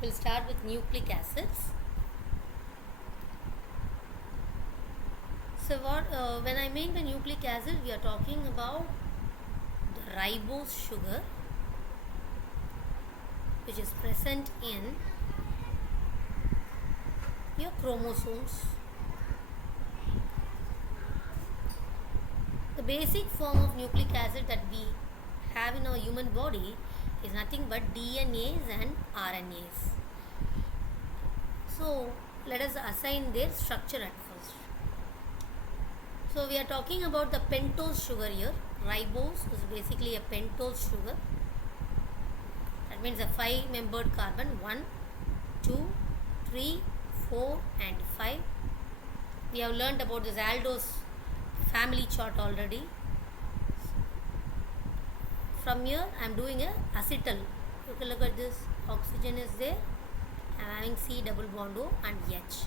We'll start with nucleic acids. So when I mean the nucleic acid, we are talking about the ribose sugar, which is present in your chromosomes. The basic form of nucleic acid that we have in our human body is nothing but DNAs and RNAs. So let us assign their structure at first. So we are talking about the pentose sugar here. Ribose is basically a pentose sugar. That means a 5-membered carbon, 1, 2, 3, 4 and 5. We have learned about this aldose family chart already. From here I am doing a acetal. You can look at this. Oxygen is there. I am having C double bond O and H.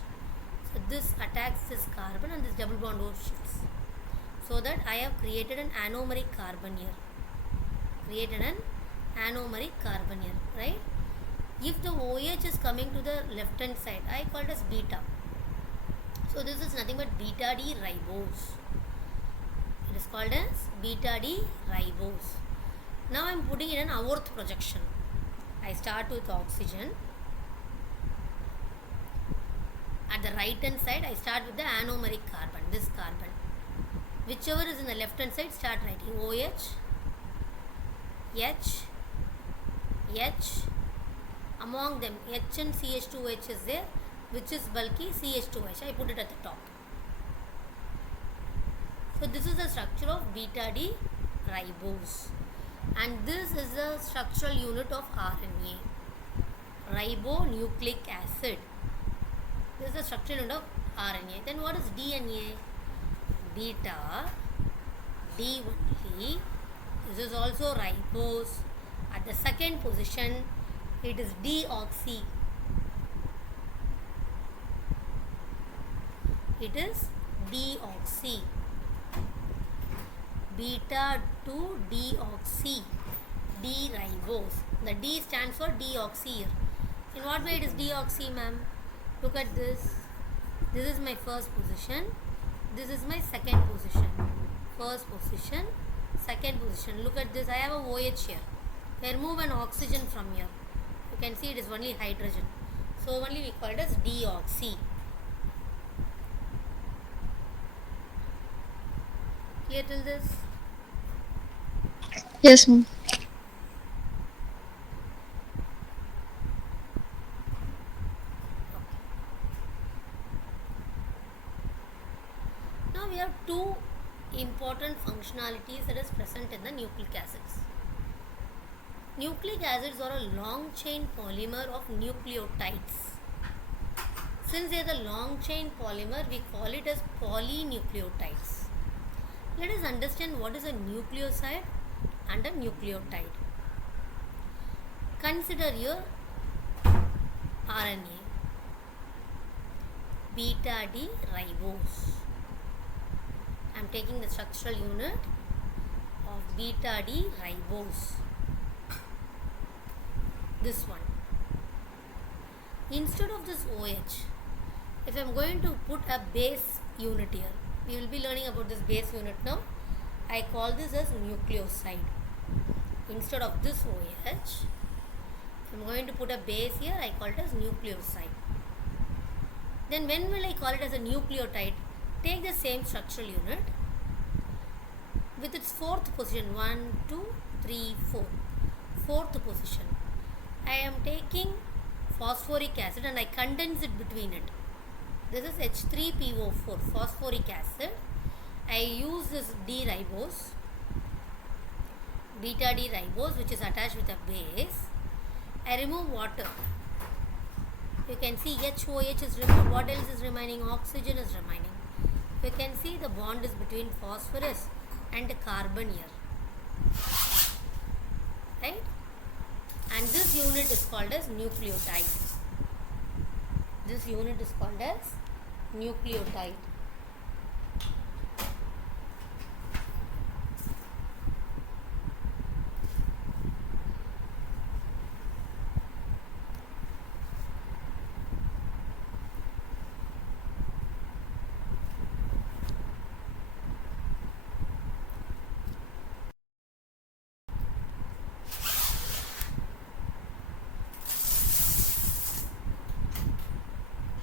So this attacks this carbon and this double bond O shifts. So that I have created an anomeric carbon here. Right? If the OH is coming to the left hand side, I call it as beta. So this is nothing but beta D ribose. It is called as beta D ribose. Now I am putting in an aorth projection. I start with oxygen. At the right hand side, I start with the anomeric carbon, this carbon. Whichever is in the left hand side, start writing OH, H, H. Among them, H and CH2H is there, which is bulky CH2H. I put it at the top. So this is the structure of beta D ribose. And this is the structural unit of RNA. Ribonucleic acid. This is the structural unit of RNA. Then what is DNA? Beta D only. This is also ribose. At the second position, it is deoxy. It is deoxy. Beta 2 deoxy. D-ribose. The D stands for deoxy here. In what way it is deoxy, ma'am? Look at this. This is my first position. This is my second position. First position, second position. Look at this. I have a OH here. I remove an oxygen from here. You can see it is only hydrogen. So only we call it as deoxy. Clear till this? Yes, ma'am. Now we have two important functionalities that is present in the nucleic acids. Nucleic acids are a long chain polymer of nucleotides. Since they are the long chain polymer, we call it as polynucleotides. Let us understand what is a nucleoside and a nucleotide. Consider your RNA, beta D ribose. I am taking the structural unit of beta D ribose. This one. Instead of this OH, if I am going to put a base unit here, we will be learning about this base unit now. I call this as nucleoside. Instead of this OH, if I am going to put a base here, I call it as nucleoside. Then when will I call it as a nucleotide? Take the same structural unit with its fourth position, 1, 2, 3, 4. Fourth position. I am taking phosphoric acid and I condense it between it. This is H3PO4, phosphoric acid. I use this D-ribose, beta D-ribose, which is attached with a base. I remove water. You can see HOH is removed. What else is remaining? Oxygen is remaining. You can see the bond is between phosphorus and carbon here. Right? And this unit is called as nucleotide. This unit is called as nucleotide.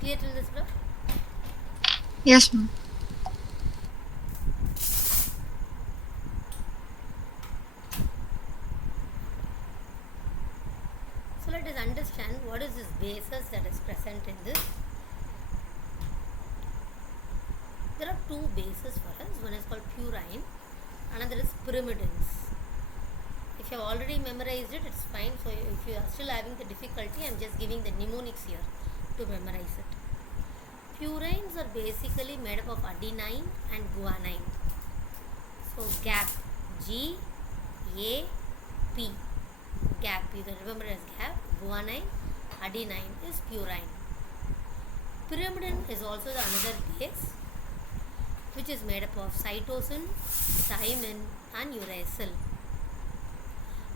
Clear till this, bro? Yes, ma'am. So let us understand what is this bases that is present in this. There are two bases for us. One is called purine, another is pyrimidines. If you have already memorized it, it's fine. So if you are still having the difficulty, I'm just giving the mnemonics here to memorize it. Purines are basically made up of adenine and guanine. So GAP, G-A-P, GAP, you can remember as GAP. Guanine, adenine is purine. Pyrimidine is also the another base, which is made up of cytosine, thymine and uracil.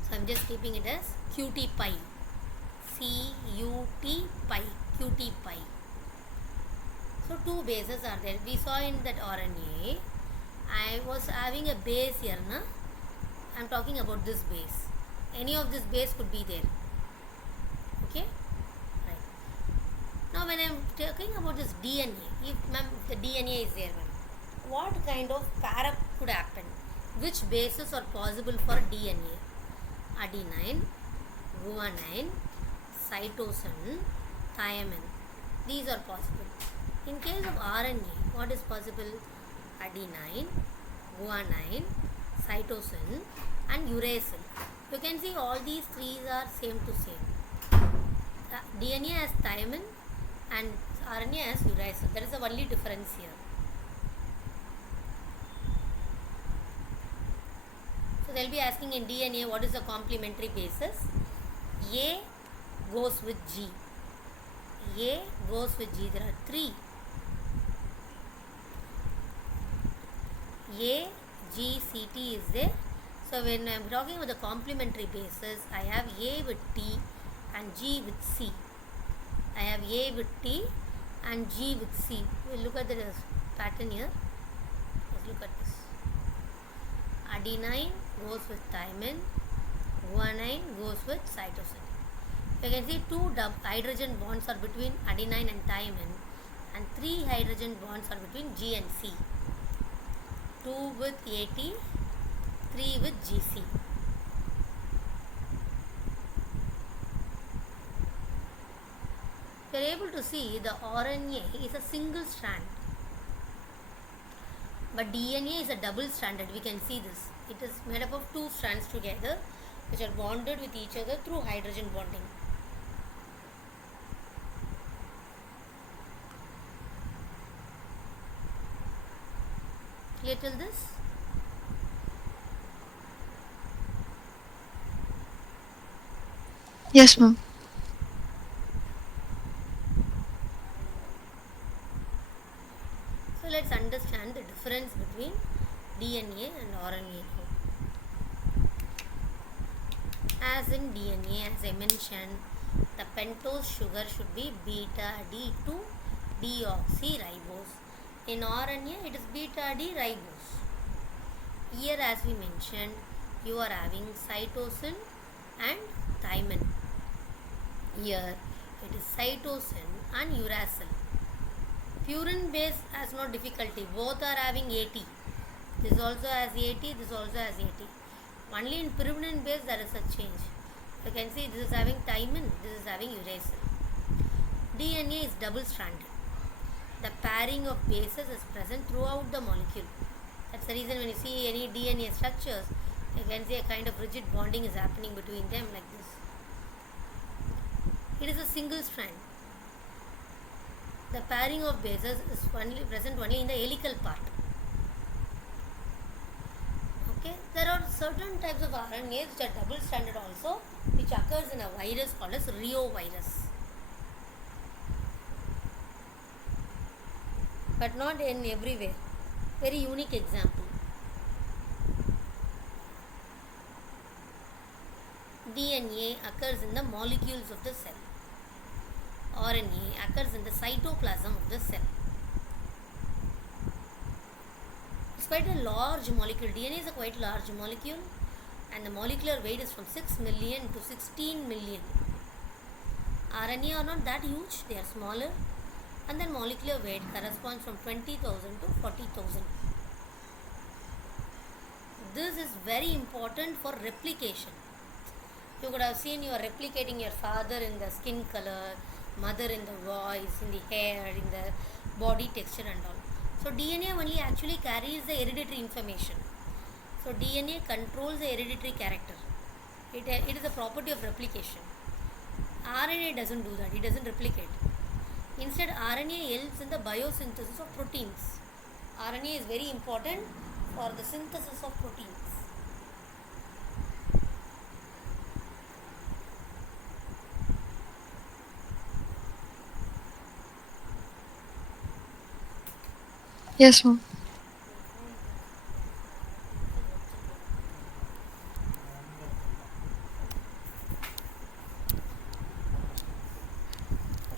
So I'm just keeping it as QT pi, C-U-T pi, QT pi. So two bases are there. We saw in that RNA, I was having a base here, na? I'm talking about this base. Any of this base could be there. Okay? Right. Now when I'm talking about this DNA, if the DNA is there, what kind of pair-up could happen? Which bases are possible for DNA? Adenine, guanine, cytosine, thymine. These are possible. In case of RNA, what is possible? Adenine, guanine, cytosine and uracil. You can see all these three are same to same. DNA has thymine and RNA has uracil. That is the only difference here. So they'll be asking in DNA what is the complementary basis. A goes with G. A goes with G. There are three. A, G, C, T is there. So when I am talking about the complementary bases, I have A with T and G with C. I have A with T and G with C. We'll look at the pattern here. Let's look at this. Adenine goes with thymine, guanine goes with cytosine. You can see two hydrogen bonds are between adenine and thymine and three hydrogen bonds are between G and C. 2 with AT, 3 with GC. You are able to see the RNA is a single strand, but DNA is a double stranded. We can see this. It is made up of two strands together which are bonded with each other through hydrogen bonding. Clear till this? Yes, ma'am. So let's understand the difference between DNA and RNA now. As in DNA, as I mentioned, the pentose sugar should be beta D2 deoxyribose. In RNA, it is beta D ribose. Here, as we mentioned, you are having cytosine and thymine. Here, it is cytosine and uracil. Purine base has no difficulty. Both are having AT. This also has AT, this also has AT. Only in pyrimidine base there is a change. You can see this is having thymine, this is having uracil. DNA is double stranded. The pairing of bases is present throughout the molecule. That's the reason when you see any DNA structures, you can see a kind of rigid bonding is happening between them like this. It is a single strand. The pairing of bases is present only in the helical part. Okay, there are certain types of RNAs which are double stranded also, which occurs in a virus called as reovirus. But not in everywhere. Very unique example. DNA occurs in the molecules of the cell. RNA occurs in the cytoplasm of the cell. It's quite a large molecule. DNA is a quite large molecule and the molecular weight is from 6 million to 16 million. RNA are not that huge, they are smaller. and then molecular weight corresponds from 20,000 to 40,000. This is very important for replication. You could have seen you are replicating your father in the skin color, mother in the voice, in the hair, in the body texture and all. So DNA only actually carries the hereditary information. So DNA controls the hereditary character. It is a property of replication. RNA doesn't do that. It doesn't replicate. Instead, RNA helps in the biosynthesis of proteins. RNA is very important for the synthesis of proteins. Yes, ma'am.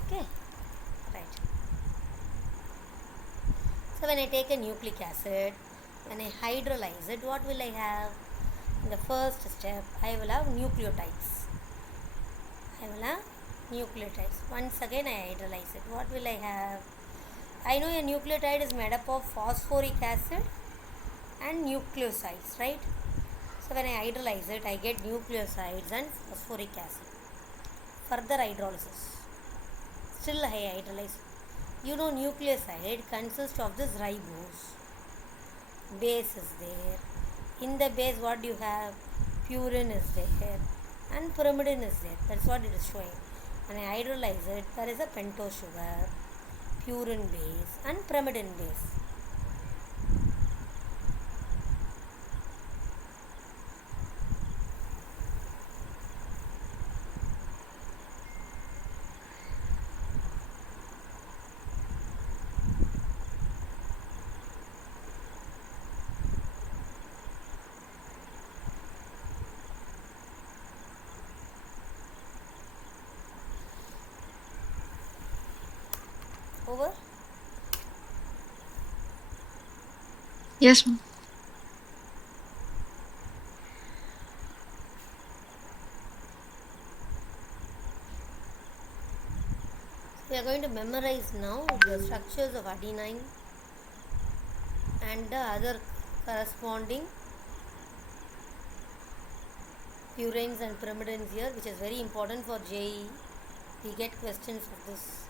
Okay, right. So when I take a nucleic acid, when I hydrolyze it, what will I have? In the first step, I will have nucleotides. I will have nucleotides. Once again, I hydrolyze it. What will I have? I know a nucleotide is made up of phosphoric acid and nucleosides, right? So when I hydrolyze it, I get nucleosides and phosphoric acid. Further hydrolysis. Still I hydrolyze. You know nucleoside consists of this ribose. Base is there. In the base what do you have? Purine is there and pyrimidine is there. That's what it is showing. When I hydrolyze it, there is a pentose sugar, purine base and pyrimidine base. Over. Yes, ma'am. We are going to memorize now the structures of adenine and the other corresponding purines and pyrimidines here, which is very important for JEE. We get questions of this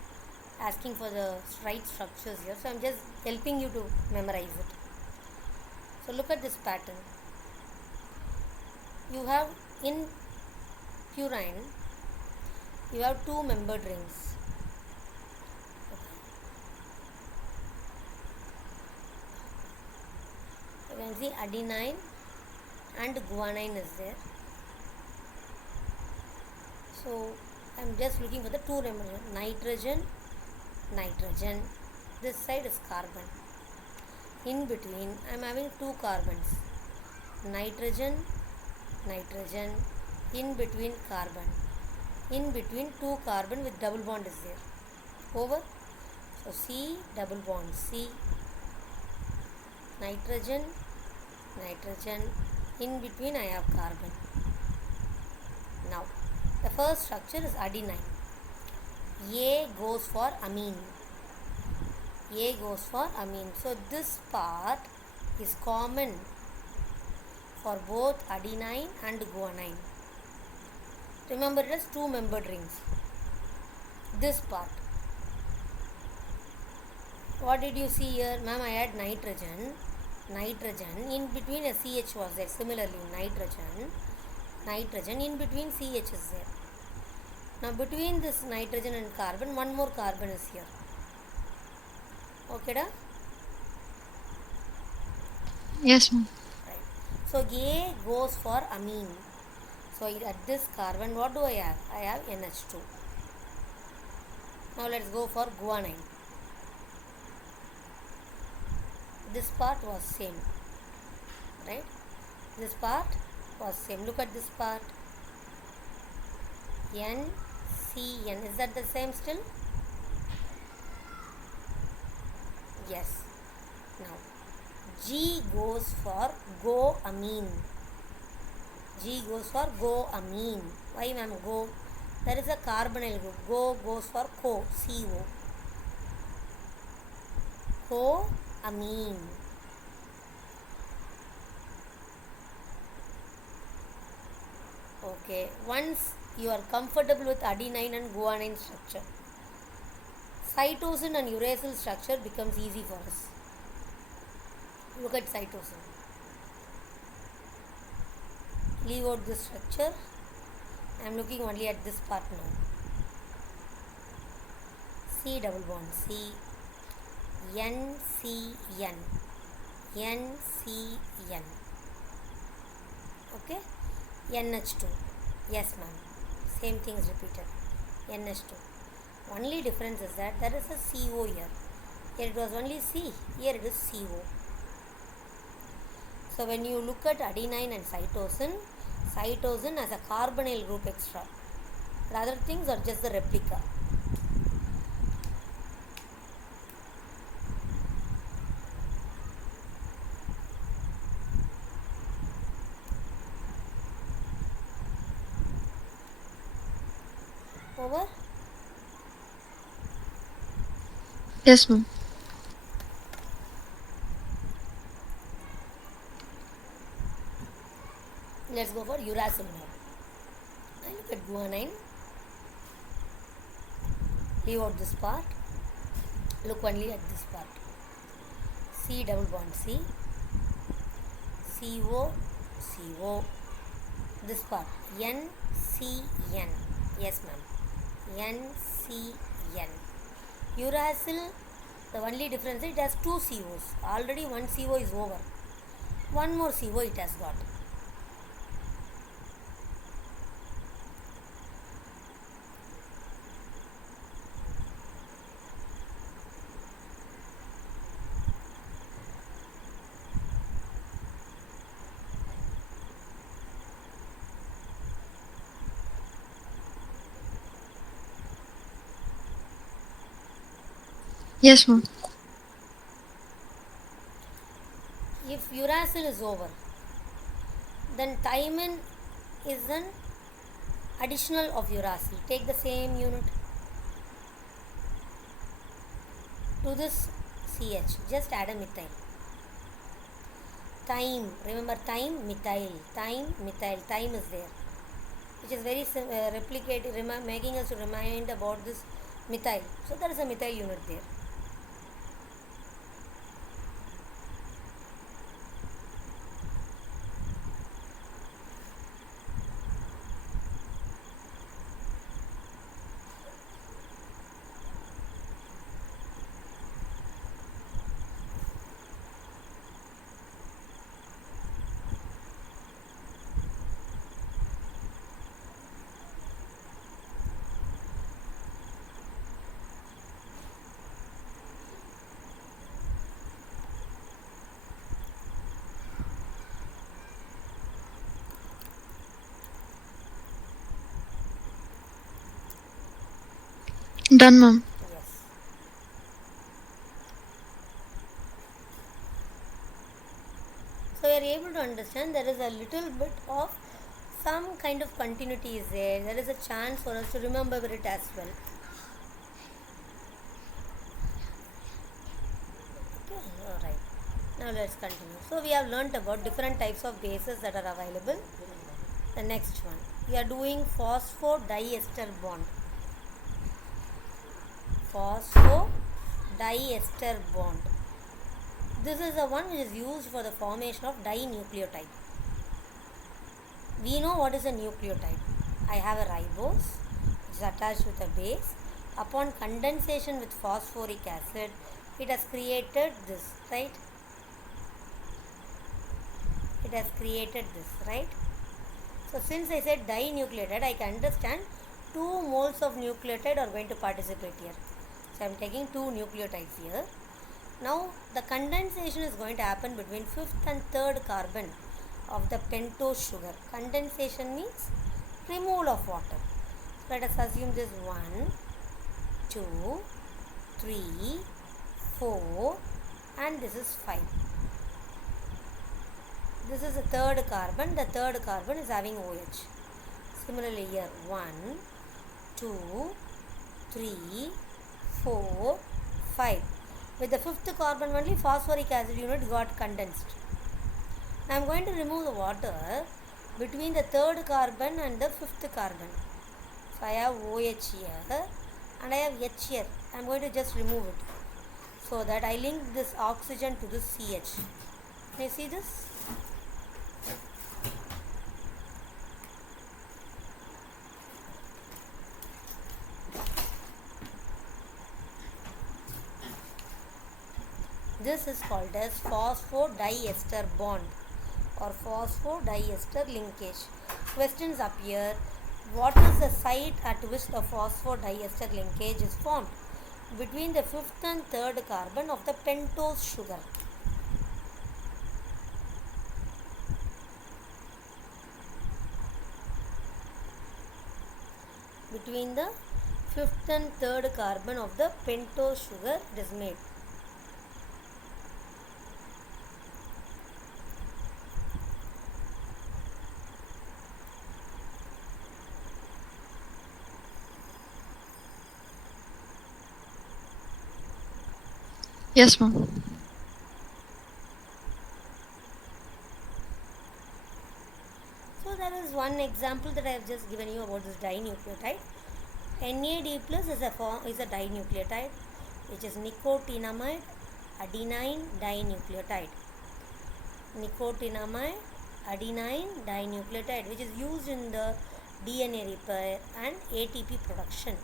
asking for the right structures here. So I'm just helping you to memorize it. So look at this pattern. You have in purine, you have two membered rings. You can see adenine and guanine is there. So I'm just looking for the two membered nitrogen, nitrogen. This side is carbon. In between I'm having two carbons, nitrogen, nitrogen. In between carbon. In between two carbon with double bond is there. Over. So C double bond C. Nitrogen, nitrogen. In between I have carbon. Now the first structure is adenine. A goes for amine. A goes for amine. So this part is common for both adenine and guanine. Remember it as two membered rings. This part. What did you see here? Ma'am, I had nitrogen. Nitrogen. In between a CH was there. Similarly, nitrogen. Nitrogen. In between CH is there. Now between this nitrogen and carbon, one more carbon is here. Okay, da? Yes, ma'am. Right. So A goes for amine. So at this carbon, what do I have? I have NH2. Now let's go for guanine. This part was same, right? This part was same. Look at this part. NCN. Is that the same still? Yes. Now G goes for go-amine. G goes for go-amine. Why, ma'am? Go. There is a carbonyl group. Go goes for co. CO. coamine. Okay, once you are comfortable with adenine and guanine structure, cytosine and uracil structure becomes easy for us. Look at cytosine. Leave out this structure. I am looking only at this part now. C double bond C, N C N, N C N. Okay, NH2. Yes, ma'am. Same thing is repeated. NH2. Only difference is that there is a CO here. Here it was only C. Here it is CO. So when you look at adenine and cytosine, cytosine has a carbonyl group extra. The other things are just the replica. Over? Yes, ma'am. Let's go for uracil now. I look at guanine. Leave out this part. Look only at this part. C double bond C, CO, CO. This part NCN. Yes, ma'am. NCN. Uracil, the only difference is it has two COs. Already one CO is over. One more CO it has got. Yes, ma'am. If uracil is over, then thymine is an additional of uracil. Take the same unit to this CH. Just add a methyl. Thyme, remember thyme, methyl. Thyme, methyl. Thyme is there, which is very replicating, making us to remind about this methyl. So there is a methyl unit there. Done, ma'am. Yes. So you are able to understand there is a little bit of some kind of continuity is there. There is a chance for us to remember it as well. Okay, alright. Now let's continue. So we have learnt about different types of bases that are available. The next one, we are doing phosphodiester bond. Phosphodiester bond. This is the one which is used for the formation of dinucleotide. We know what is a nucleotide. I have a ribose which is attached with a base. Upon condensation with phosphoric acid, it has created this, right? It has created this, right? So since I said dinucleotide, I can understand 2 moles of nucleotide are going to participate here. So I am taking 2 nucleotides here. Now the condensation is going to happen between 5th and 3rd carbon of the pentose sugar. Condensation means removal of water. So let us assume this 1, 2, 3, 4 and this is 5. This is the 3rd carbon. The 3rd carbon is having OH. Similarly here 1, 2, 3, 4, 5. With the fifth carbon only phosphoric acid unit got condensed. Now I am going to remove the water between the third carbon and the fifth carbon. So I have OH here and I have H here. I am going to just remove it so that I link this oxygen to this CH. Can you see this? This is called as phosphodiester bond or phosphodiester linkage. Questions appear. What is the site at which the phosphodiester linkage is formed? Between the fifth and third carbon of the pentose sugar. Between the fifth and third carbon of the pentose sugar it is made. Yes, ma'am. So there is one example that I have just given you about this dinucleotide. NAD plus is a dinucleotide which is nicotinamide adenine dinucleotide. Nicotinamide adenine dinucleotide which is used in the DNA repair and ATP production.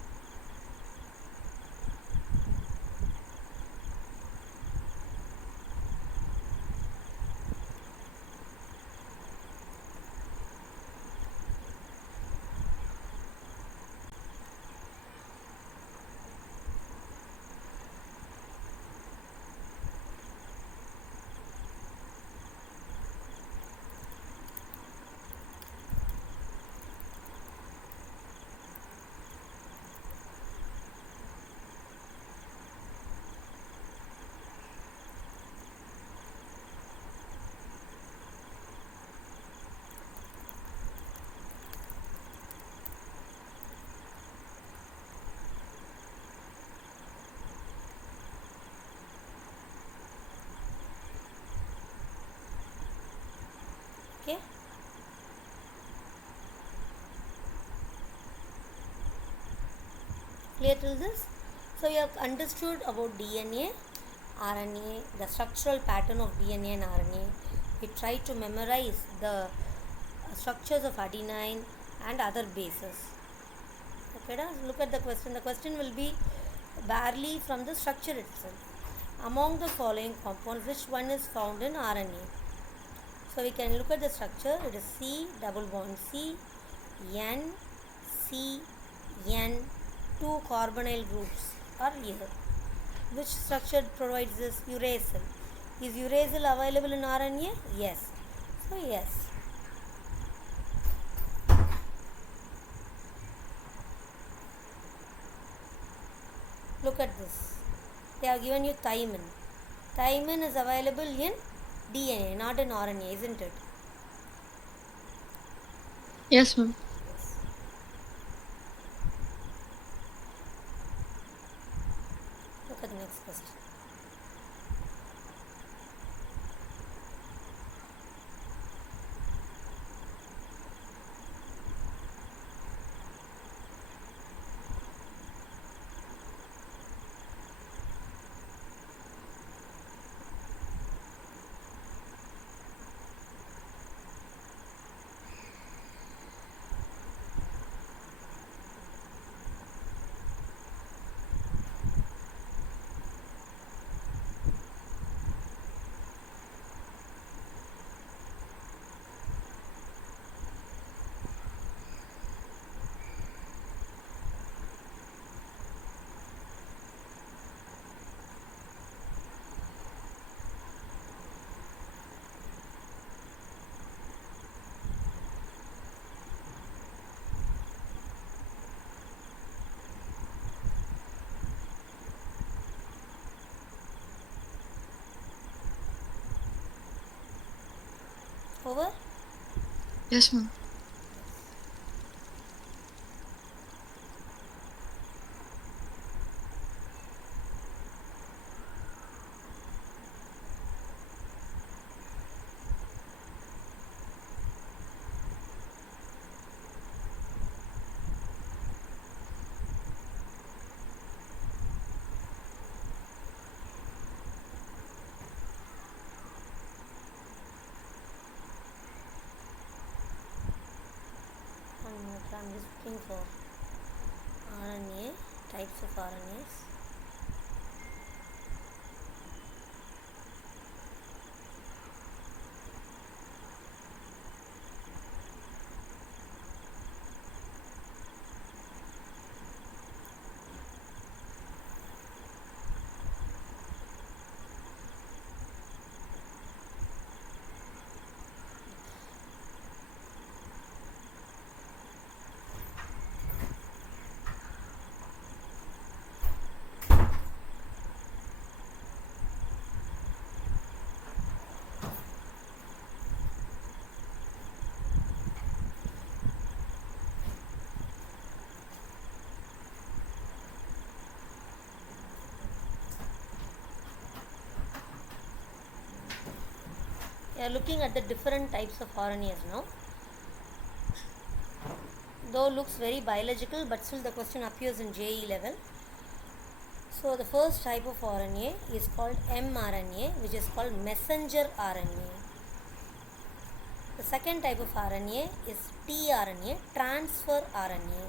Okay. Clear till this? So you have understood about DNA, RNA, the structural pattern of DNA and RNA. We try to memorize the structures of adenine and other bases. Okay, look at the question. The question will be barely from the structure itself. Among the following compounds, which one is found in RNA? So we can look at the structure. It is C double bond C, N, C, N, two carbonyl groups are here. Which structure provides this? Uracil. Is uracil available in RNA? Yes. So yes. Look at this. They have given you thymine. Thymine is available in DNA, not in RNA, isn't it? Yes, ma'am. Look at the next question. Over? Yes, ma'am. So I'm just looking for RNA, types of RNAs. We are looking at the different types of RNAs now. Though looks very biological, but still the question appears in JE level. So the first type of RNA is called mRNA, which is called messenger RNA. The second type of RNA is tRNA, transfer RNA.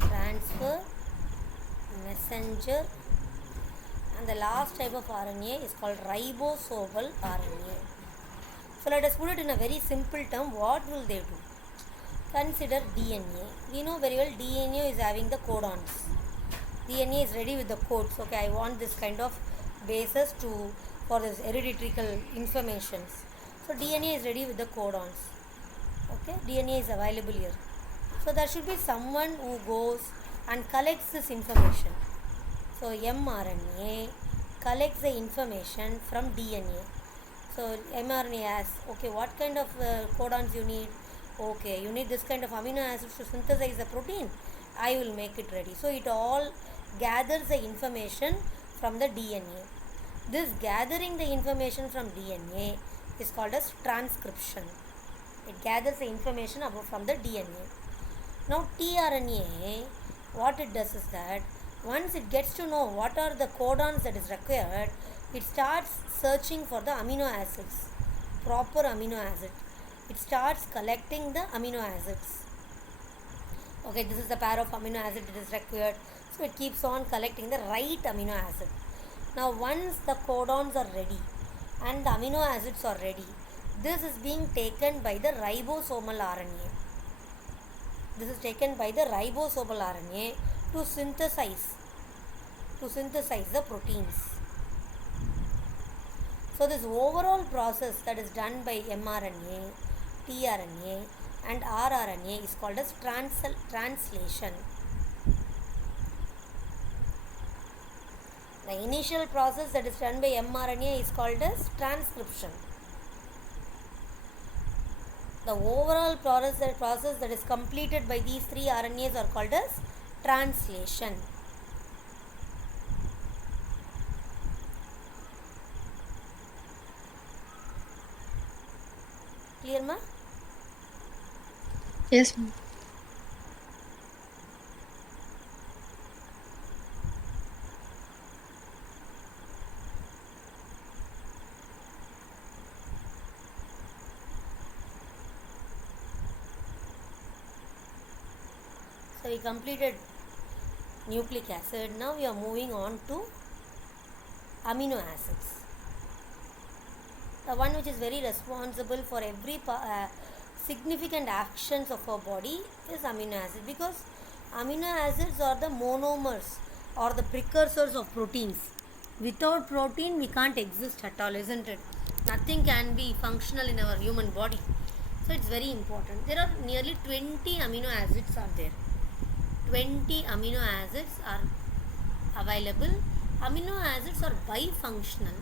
Transfer, messenger, and the last type of RNA is called ribosomal RNA. So let us put it in a very simple term. What will they do? Consider DNA. We know very well DNA is having the codons. DNA is ready with the codes. Okay, I want this kind of bases for this hereditary informations. So DNA is ready with the codons. Okay, DNA is available here. So there should be someone who goes and collects this information. So mRNA collects the information from DNA. So mRNA asks, okay, what kind of codons you need? Okay, you need this kind of amino acids to synthesize the protein. I will make it ready. So it all gathers the information from the DNA. This gathering the information from DNA is called as transcription. It gathers the information from the DNA. Now tRNA, what it does is that once it gets to know what are the codons that is required, it starts searching for the amino acids, proper amino acid. It starts collecting the amino acids. Okay, this is the pair of amino acid that is required. So it keeps on collecting the right amino acid. Now once the codons are ready and the amino acids are ready, this is being taken by the ribosomal RNA. This is taken by the ribosomal RNA to synthesize the proteins. So this overall process that is done by mRNA, tRNA and rRNA is called as translation. The initial process that is done by mRNA is called as transcription. The overall process that is completed by these three RNAs are called as translation. Clear, ma? Yes, ma'am. So we completed nucleic acid. Now we are moving on to amino acids. The one which is very responsible for every significant actions of our body is amino acid, because amino acids are the monomers or the precursors of proteins. Without protein we can't exist at all, isn't it? Nothing can be functional in our human body. So it's very important. There are nearly 20 amino acids are there. 20 amino acids are available. Amino acids are bifunctional.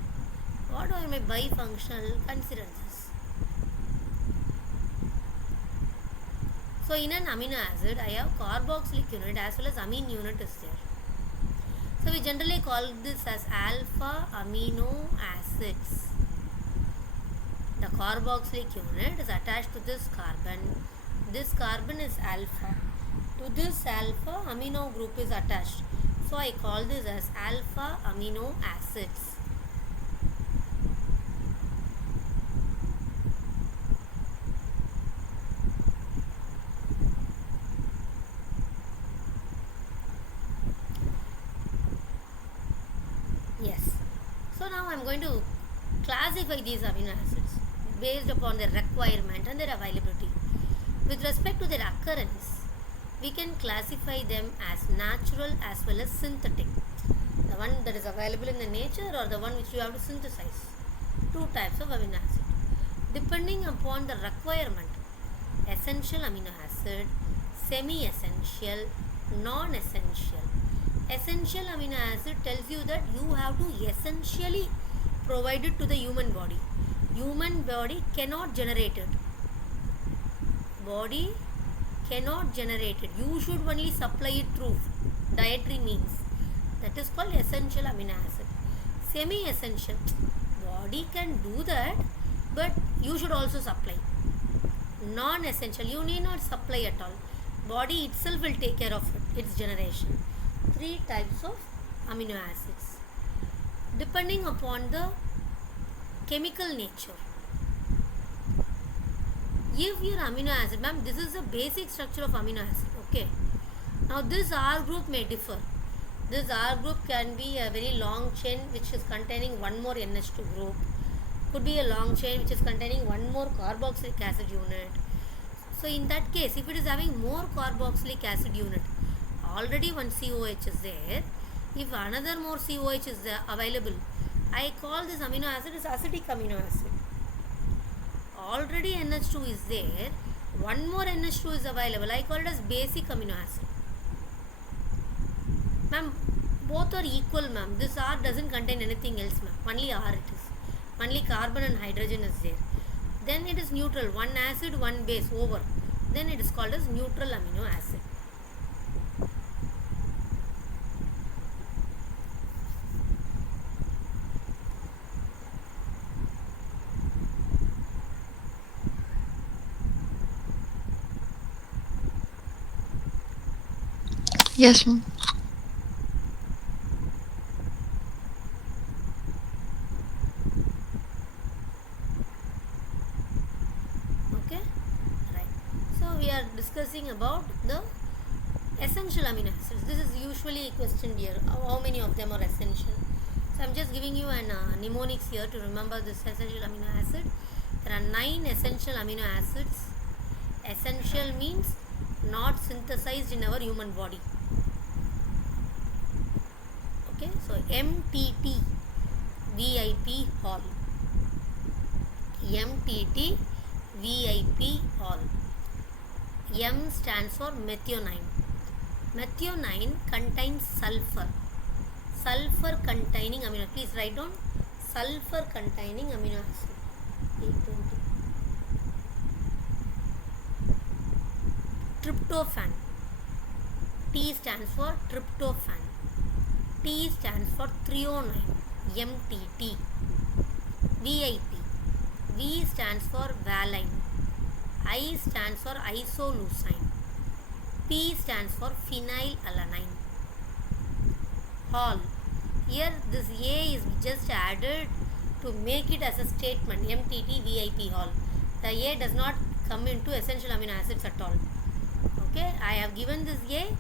What do I mean by bifunctional? Consider this. So in an amino acid, I have carboxylic unit as well as amine unit is there. So we generally call this as alpha amino acids. The carboxylic unit is attached to this carbon. This carbon is alpha. To this alpha, amino group is attached. So I call this as alpha amino acids. So now I'm going to classify these amino acids based upon their requirement and their availability. With respect to their occurrence, we can classify them as natural as well as synthetic. The one that is available in the nature or the one which you have to synthesize. Two types of amino acid. Depending upon the requirement, essential amino acid, semi-essential, non-essential. Essential amino acid tells you that you have to essentially provide it to the human body. Human body cannot generate it. Body cannot generate it. You should only supply it through dietary means. That is called essential amino acid. Semi-essential. Body can do that, but you should also supply. Non-essential. You need not supply at all. Body itself will take care of it, its generation. Three types of amino acids. Depending upon the chemical nature. If your amino acid, ma'am, this is the basic structure of amino acid, okay. Now this R group may differ. This R group can be a very long chain which is containing one more NH2 group. Could be a long chain which is containing one more carboxylic acid unit. So in that case, if it is having more carboxylic acid unit, already one COH is there. If another more COH is available, I call this amino acid as acidic amino acid. Already NH2 is there, one more NH2 is available, I call it as basic amino acid. Ma'am, both are equal, ma'am. This R doesn't contain anything else, ma'am. Only R it is. Only carbon and hydrogen is there. Then it is neutral, one acid, one base, over. Then it is called as neutral amino acid. Yes, ma'am. Okay, right. So we are discussing about the essential amino acids. This is usually questioned here. How many of them are essential? So I'm just giving you an mnemonics here to remember this essential amino acid. There are 9 essential amino acids. Essential means not synthesized in our human body. Okay, so MTT VIP all. MTT VIP all. M stands for methionine. Methionine contains sulfur. Sulfur containing amino. Please write down sulfur containing amino acid. 820. Tryptophan. T stands for tryptophan. T stands for threonine. MTT. VIP. V stands for valine. I stands for isoleucine. P stands for phenylalanine. Hall. Here this A is just added to make it as a statement. MTT VIP hall. The A does not come into essential amino acids at all. Okay, I have given this A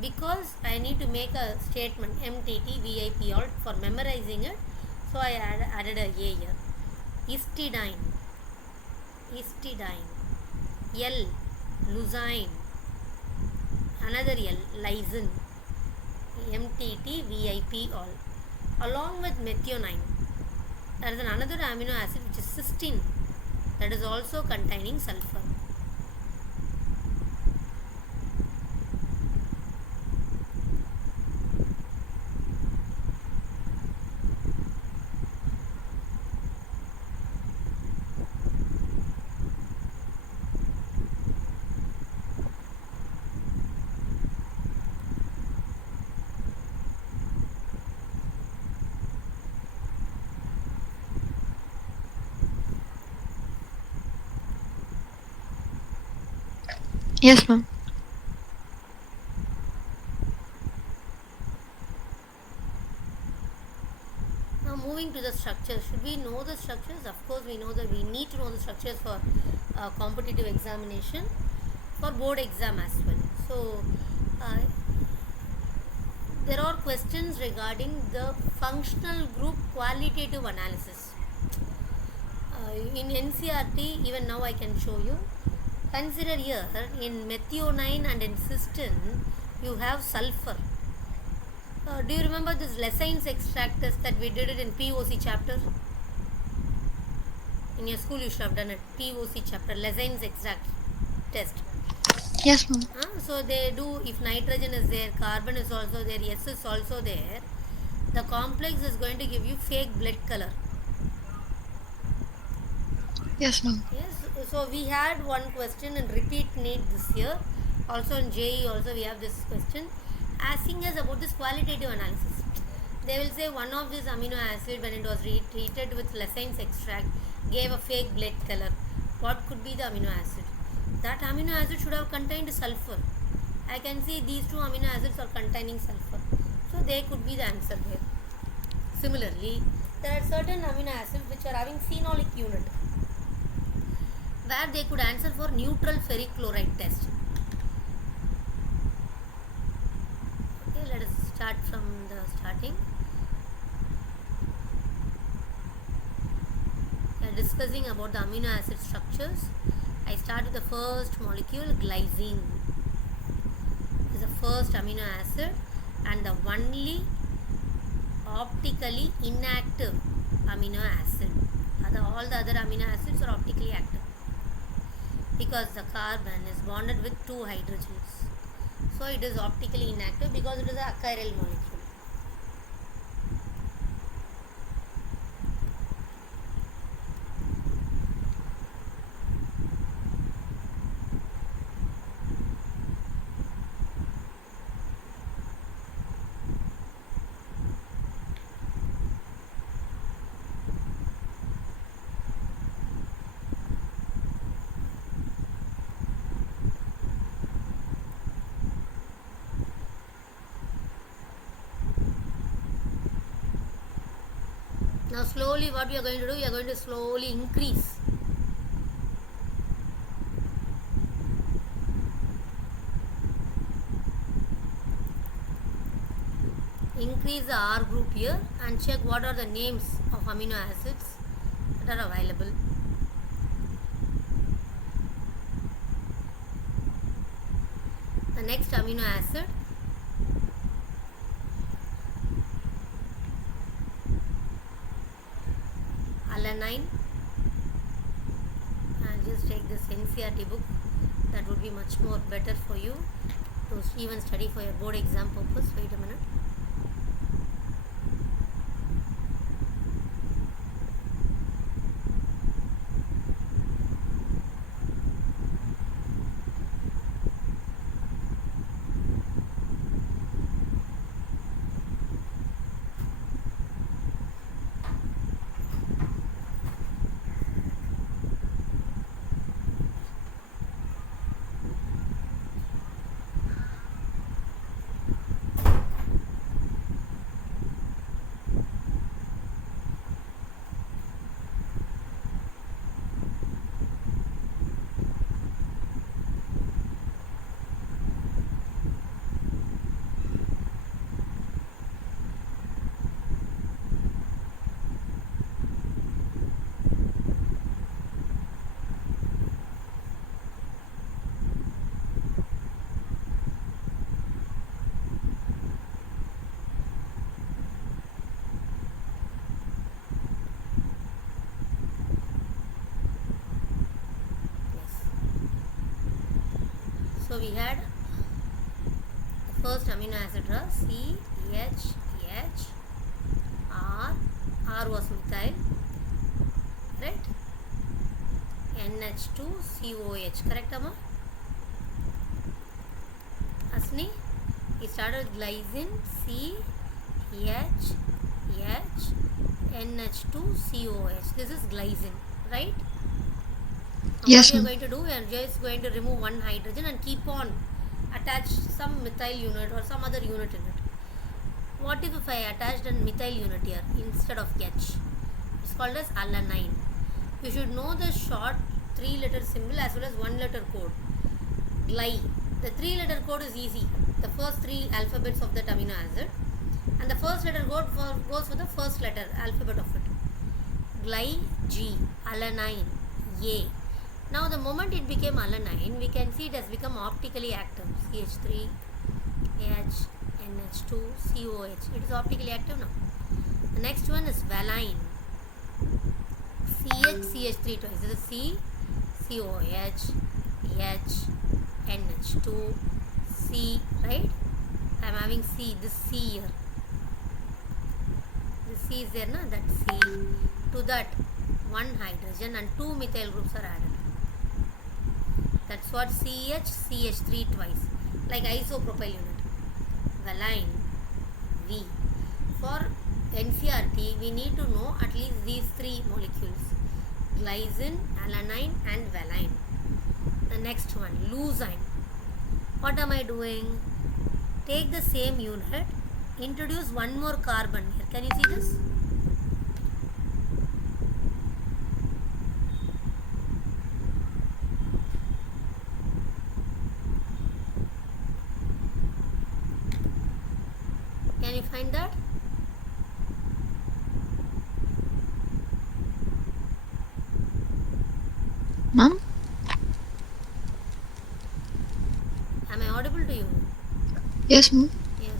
because I need to make a statement MTT VIP hall for memorizing it. So I added a A here. Histidine. Histidine. L. Leucine. Another L. Lysine. MTT VIP all. Along with methionine, there is another amino acid which is cysteine, that is also containing sulfur. Yes, ma'am. Now moving to the structures, should we know the structures? Of course we know that we need to know the structures for competitive examination, for board exam as well. So there are questions regarding the functional group qualitative analysis. In NCRT, even now I can show you. Consider here, in methionine and in cysteine, you have sulfur. Do you remember this Lessines extract test that we did it in POC chapter? In your school you should have done it. POC chapter, Lessines extract test. Yes, ma'am. So they do, if nitrogen is there, carbon is also there, S is also there, the complex is going to give you fake blood color. Yes, ma'am. Yes, so we had one question in repeat NEET this year. Also in JE also we have this question asking us about this qualitative analysis. They will say one of this amino acid when it was treated with Lessines extract gave a fake blood color. What could be the amino acid? That amino acid should have contained sulfur. I can see these two amino acids are containing sulfur. So they could be the answer there. Similarly, there are certain amino acids which are having phenolic unit, where they could answer for neutral ferric chloride test. Okay, let us start from the starting. We are discussing about the amino acid structures. I start with the first molecule, glycine. This is the first amino acid and the only optically inactive amino acid. All the other amino acids are optically active because the carbon is bonded with two hydrogens. So it is optically inactive because it is a achiral molecule. Now slowly what we are going to do, we are going to slowly increase. Increase the R group here and check what are the names of amino acids that are available. The next amino acid, alanine, and just take this NCRT book. That would be much more better for you to even study for your board exam purpose. Wait a minute. So we had the first amino acid was C, H, H, R, R was methyl, right? NH2, COH, correct Amma? Asni, we started with glycine, C, H, H, NH2, COH. This is glycine, right? Yes, What we are ma'am. going to do, we are just going to remove one hydrogen and keep on attach some methyl unit or some other unit in it. What if I attached a methyl unit here instead of H? It's called as alanine. You should know the short 3-letter symbol as well as 1-letter code. Gly. The 3-letter code is easy. the first three alphabets of that amino acid, and the first letter goes for the first letter alphabet of it. G, alanine, A. Now the moment it became alanine, we can see it has become optically active. CH3, H, NH2, COH. It is optically active now. The next one is valine. CH, CH3 twice. This is C, COH, H, NH2, C, right? I am having C, this C here. This C is there, na? That C. To that, one hydrogen and two methyl groups are added. That's what CH, CH3 twice. Like isopropyl unit. Valine, V. For NCRT, we need to know at least these three molecules. Glycine, alanine and valine. The next one, leucine. What am I doing? Take the same unit, introduce one more carbon here. Can you see this? Can you find that? Ma'am? Am I audible to you? Yes, ma'am. Yes.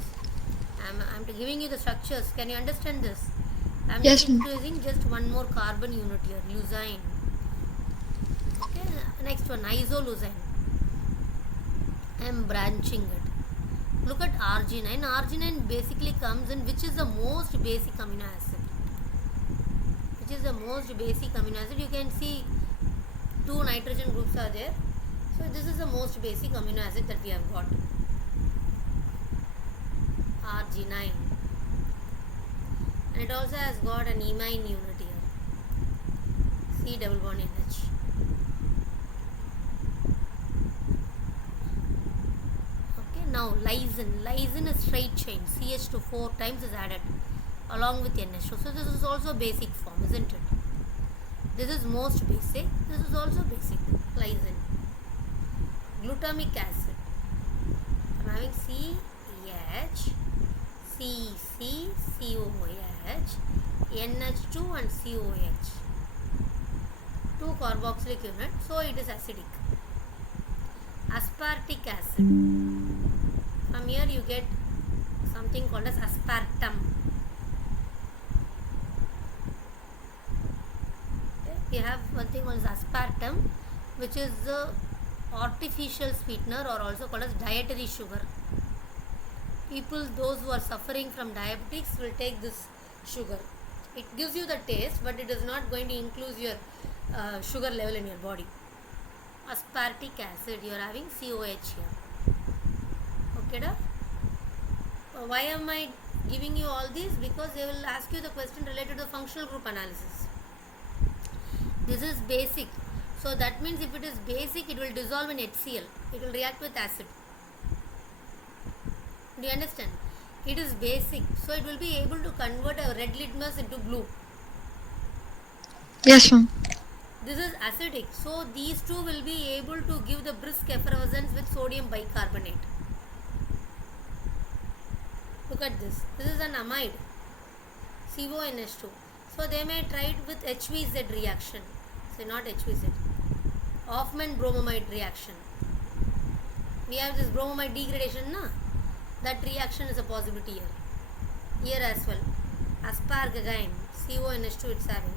I'm giving you the structures. Can you understand this? I'm Yes, just ma'am. introducing just one more carbon unit here, leucine. Okay, next one, isoleucine. I'm branching it. Look at arginine. Arginine basically comes in which is the most basic amino acid. Which is the most basic amino acid. You can see two nitrogen groups are there. So this is the most basic amino acid that we have got. Arginine. And it also has got an imine unit here. C double bond NH. Okay, now lysine. Lysine is straight chain. CH to 4 times is added along with NH2. So this is also basic form, isn't it? This is most basic. This is also basic. Lysine. Glutamic acid. I'm having CH, CC, COH, NH2 and COH. 2 carboxylic unit, so it is acidic. Aspartic acid. From here you get something called as aspartum. Okay. We have one thing called as aspartum, which is the artificial sweetener or also called as dietary sugar. People, those who are suffering from diabetics, will take this sugar. It gives you the taste, but it is not going to increase your sugar level in your body. Aspartic acid, you are having COH here. Okay, da? Why am I giving you all these? Because they will ask you the question related to the functional group analysis. This is basic. So that means if it is basic, it will dissolve in HCl. It will react with acid. Do you understand? It is basic. So it will be able to convert a red litmus into blue. Yes, ma'am. This is acidic. So these two will be able to give the brisk effervescence with sodium bicarbonate. Look at this. This is an amide. CONH2. So they may try it with HVZ reaction. So not HVZ. Hoffman bromamide reaction. We have this bromamide degradation, na? That reaction is a possibility here. Here as well. Asparagine, CONH2 it's having.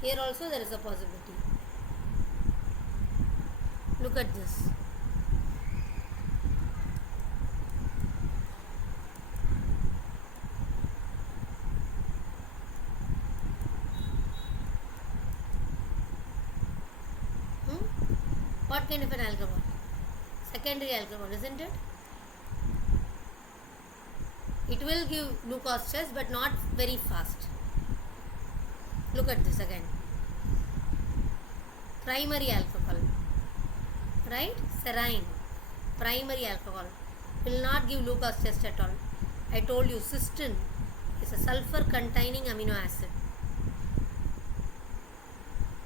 Here also there is a possibility. Look at this. What kind of an alcohol? Secondary alcohol, isn't it? It will give glucose stress but not very fast. Look at this again. Primary alcohol, right? Serine, primary alcohol, will not give glucose test at all. I told you cysteine is a sulfur containing amino acid.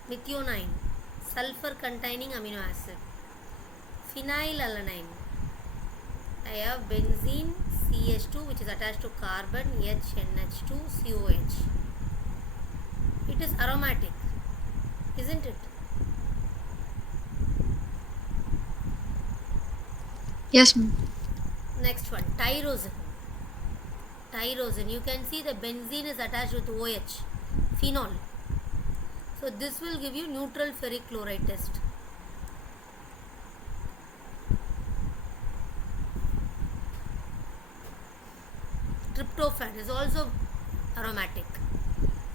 Methionine, sulfur containing amino acid. Phenylalanine, I have benzene CH2 which is attached to carbon HNH2 COH. It is aromatic, isn't it? Yes, ma'am. Next one, tyrosine. Tyrosine, you can see the benzene is attached with OH, phenol. So this will give you neutral ferric chloride test. Tryptophan is also aromatic.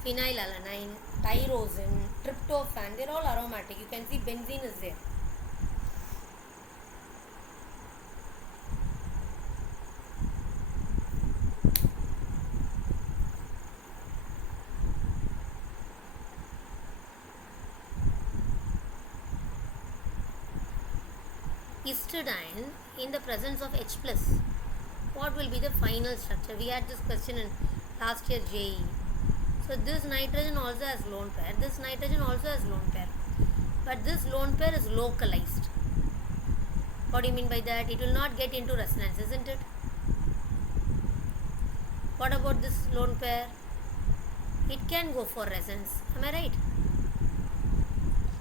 Phenylalanine, tyrosine, tryptophan, they're all aromatic. You can see benzene is there. Histidine in the presence of H plus. What will be the final structure? We had this question in last year JE. So this nitrogen also has lone pair. This nitrogen also has lone pair. But this lone pair is localized. What do you mean by that? It will not get into resonance, isn't it? What about this lone pair? It can go for resonance. Am I right?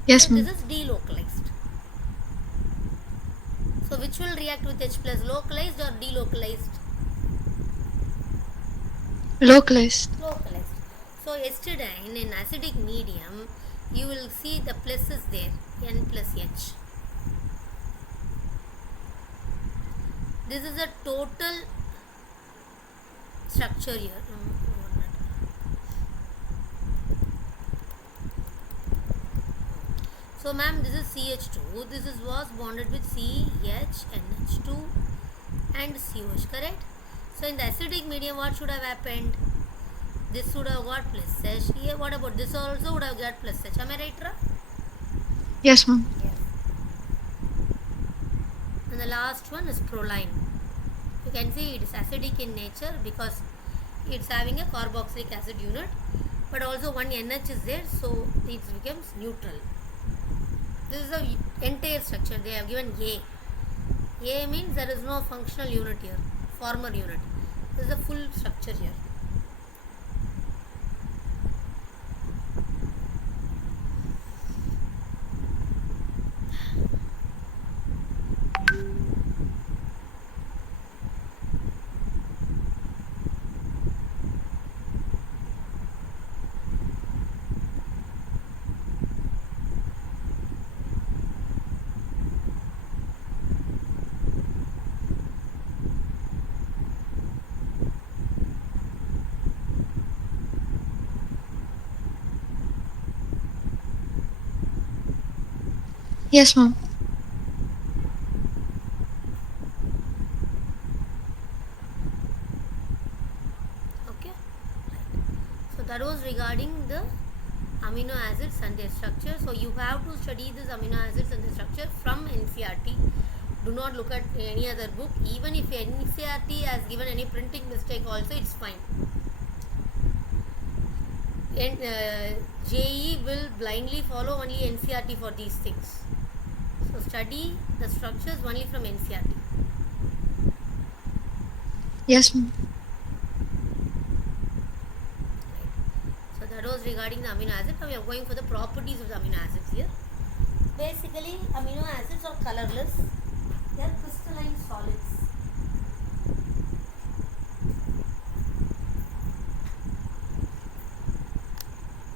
Yes, So ma'am. this is delocalized. So which will react with H plus, localized or delocalized? Localized. Localized. So histidine in acidic medium, you will see the plus is there, N plus H. This is a total structure here. So ma'am, this is CH2. This is was bonded with CHNH2 and COH, correct? So in the acidic medium, what should have happened? This would have got plus H. Here, what about this also would have got plus H. Am I right, Ra? Yes, ma'am. Yes. And the last one is proline. You can see it is acidic in nature because it's having a carboxylic acid unit, but also one NH is there, so it becomes neutral. This is the entire structure. They have given A. A means there is no functional unit here, former unit. This is a full structure here. Yes, ma'am. Okay. So that was regarding the amino acids and their structure. So you have to study this amino acids and their structure from NCRT. Do not look at any other book. Even if NCRT has given any printing mistake also, it's fine. And JE will blindly follow only NCRT for these things. So study the structures only from NCRT. Yes, ma'am. So that was regarding the amino acids. Now we are going for the properties of the amino acids here. Basically, amino acids are colorless. They are crystalline solids.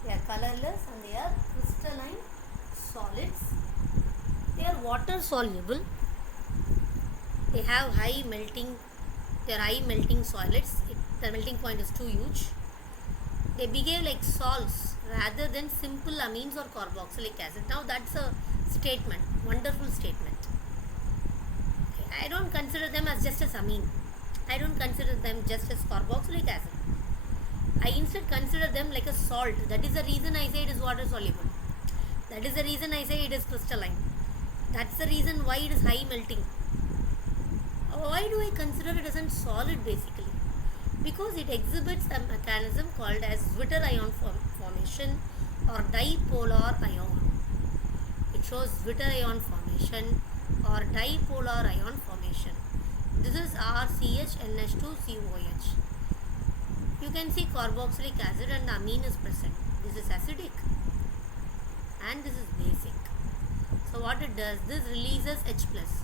They are colorless and they are crystalline solids. They are water soluble. They have high melting. They are high melting solids. The melting point is too huge. They behave like salts rather than simple amines or carboxylic acid. Now that's a statement, wonderful statement. I don't consider them as just as amine. I don't consider them just as carboxylic acid. I instead consider them like a salt. That is the reason I say it is water soluble. That is the reason I say it is crystalline. That's the reason why it is high melting. Why do I consider it as a solid basically? Because it exhibits a mechanism called as Zwitter ion formation or dipolar ion. It shows Zwitter ion formation or dipolar ion formation. This is NH2COH. You can see carboxylic acid and the amine is present. This is acidic and this is basic. So what it does, this releases H plus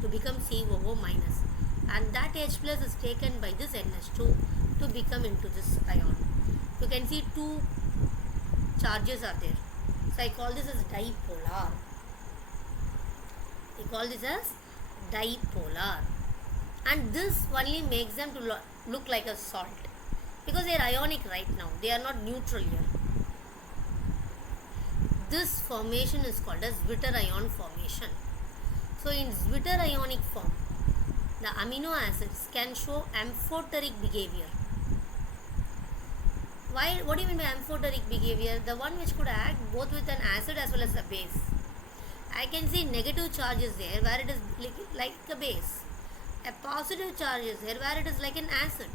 to become COO minus, and that H plus is taken by this NH2 to become into this ion. You can see two charges are there. So I call this as dipolar. We call this as dipolar, and this only makes them to look like a salt because they are ionic right now. They are not neutral here. This formation is called as Zwitter ion formation. So in Zwitter ionic form, the amino acids can show amphoteric behavior. Why? What do you mean by amphoteric behavior? The one which could act both with an acid as well as a base. I can see negative charge is there where it is like a base. A positive charge is there where it is like an acid.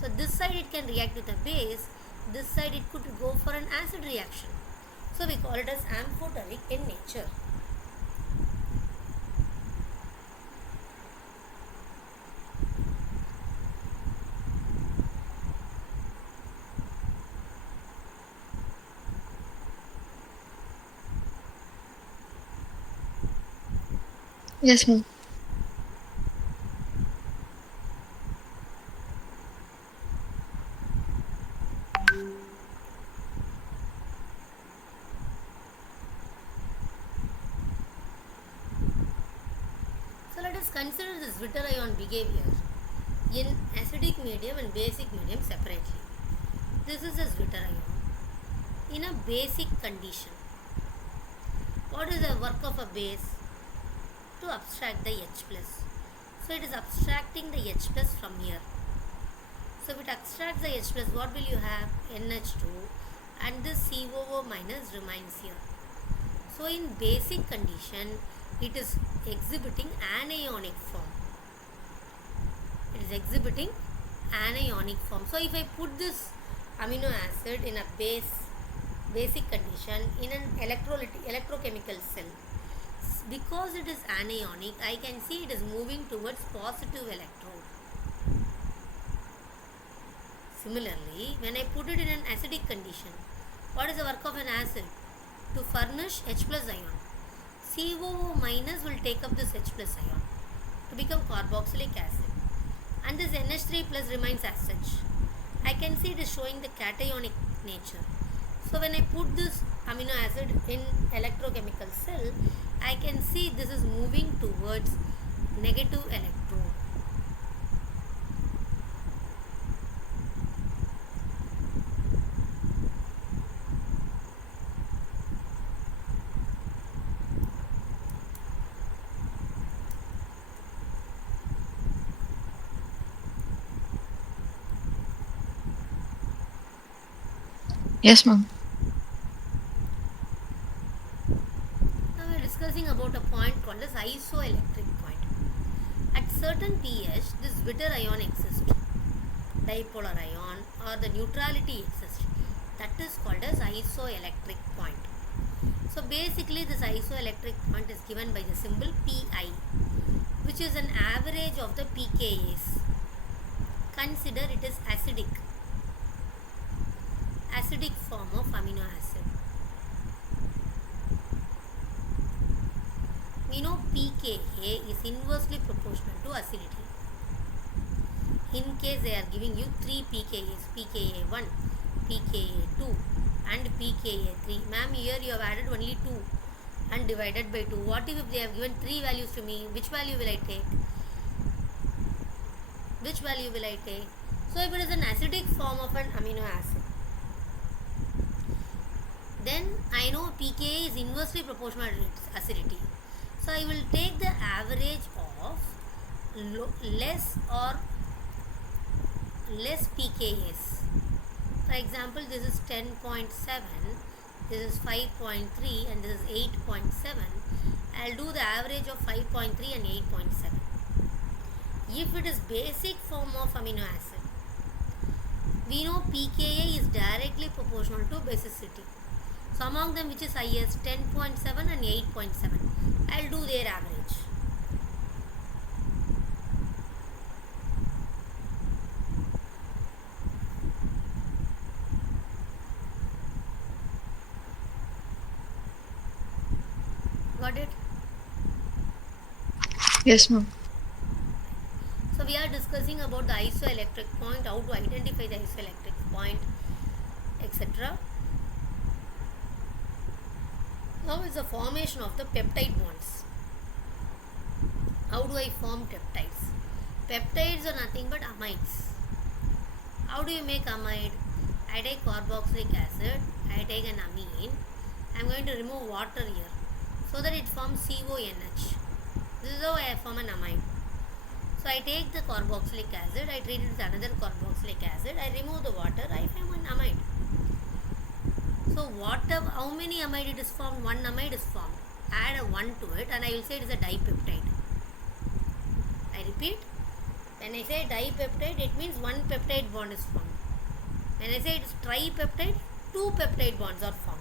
So this side it can react with a base, this side it could go for an acid reaction. So we call it as amphoteric in nature. Yes, ma'am. So let us consider this Zwitter ion behavior in acidic medium and basic medium separately. This is a Zwitter ion in a basic condition. What is the work of a base? To abstract the H plus. So it is abstracting the H plus from here. So if it extracts the H plus, what will you have? NH2 and this COO minus remains here. So in basic condition, it is exhibiting anionic form. It is exhibiting anionic form. So if I put this amino acid in a basic condition in an electrochemical cell, because it is anionic, I can see it is moving towards positive electrode. Similarly, when I put it in an acidic condition, what is the work of an acid? To furnish H plus ion. COO minus will take up this H plus ion to become carboxylic acid, and this NH3 plus remains as such. I can see it is showing the cationic nature. So when I put this amino acid in electrochemical cell, I can see this is moving towards negative electrode. Yes, ma'am. Now we are discussing about a point called as isoelectric point. At certain pH, this Zwitter ion exists, dipolar ion, or the neutrality exists. That is called as isoelectric point. So basically this isoelectric point is given by the symbol Pi, which is an average of the pKa's. Consider it is acidic form of amino acid. We know pKa is inversely proportional to acidity. In case they are giving you 3 pKa's, pKa1, pKa2 and pKa3. Ma'am, here you have added only 2 and divided by 2. What if they have given 3 values to me? Which value will I take? Which value will I take? So if it is an acidic form of an amino acid, then I know pKa is inversely proportional to its acidity. So I will take the average of less pKa's. For example, this is 10.7, this is 5.3 and this is 8.7. I'll do the average of 5.3 and 8.7. If it is basic form of amino acid, we know pKa is directly proportional to basicity. So among them, which is highest, 10.7 and 8.7. I'll do their average. Got it? Yes, ma'am. So we are discussing about the isoelectric point, how to identify the isoelectric point, etc. Now is the formation of the peptide bonds. How do I form peptides? Peptides are nothing but amides. How do you make amide? I take carboxylic acid, I take an amine, I am going to remove water here so that it forms CONH. This is how I form an amide. So I take the carboxylic acid, I treat it with another carboxylic acid, I remove the water, I form an amide. So whatever, how many amide it is formed? One amide is formed. Add a 1 to it and I will say it is a dipeptide. I repeat, when I say dipeptide, it means one peptide bond is formed. When I say it is tripeptide, two peptide bonds are formed.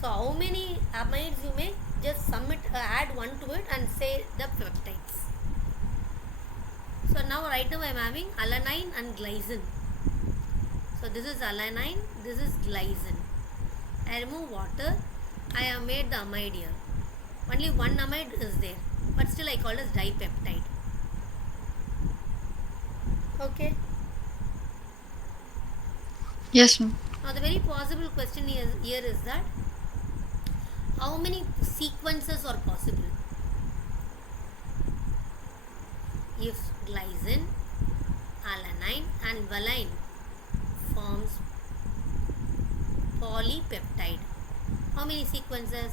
So how many amides you make? Just submit, add 1 to it and say the peptides. So now right now I am having alanine and glycine. So this is alanine, this is glycine. I remove water, I have made the amide here. Only one amide is there, but still I call it as dipeptide. Okay. Yes, ma'am. Now the very possible question here is that how many sequences are possible? If glycine, alanine and valine forms polypeptide, how many sequences?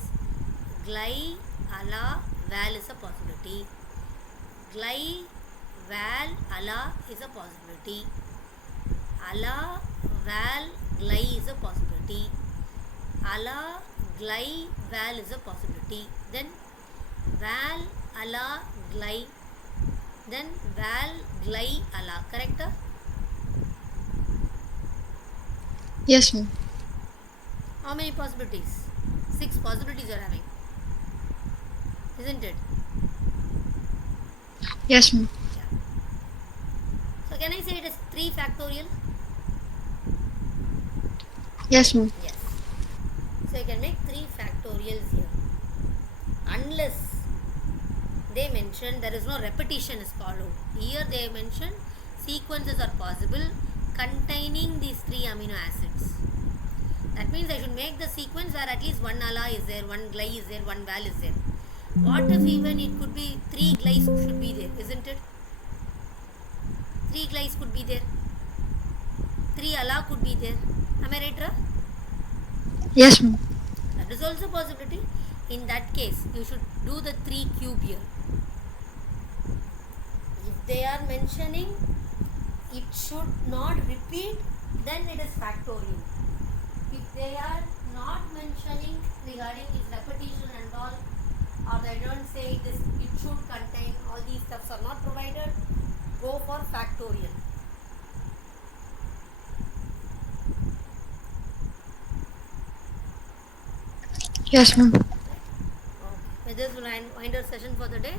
Gly, ala, val is a possibility. Gly, val, ala is a possibility. Ala, val, gly is a possibility. Ala, gly, val is a possibility. Then val, ala, gly. Then val, gly, ala. Correct? Yes, ma'am. How many possibilities? 6 possibilities you are having. Isn't it? Yes, ma'am. Yeah. So can I say it is 3 factorial? Yes, ma'am. Yes. So you can make 3 factorials here. Unless they mention there is no repetition is followed. Here they mention sequences are possible containing these 3 amino acids. That means I should make the sequence where at least one ala is there, one gly is there, one val is there. What if even it could be 3 glys should be there, isn't it? 3 glys could be there. 3 ala could be there. Am I right, Ra? Yes, ma'am. That is also a possibility. In that case, you should do the 3 cube here. If they are mentioning it should not repeat, then it is factorial. If they are not mentioning regarding its repetition and all, or they don't say it should contain, all these stuffs are not provided, go for factorial. Yes, ma'am. Okay. With this, we'll wind our session for the day.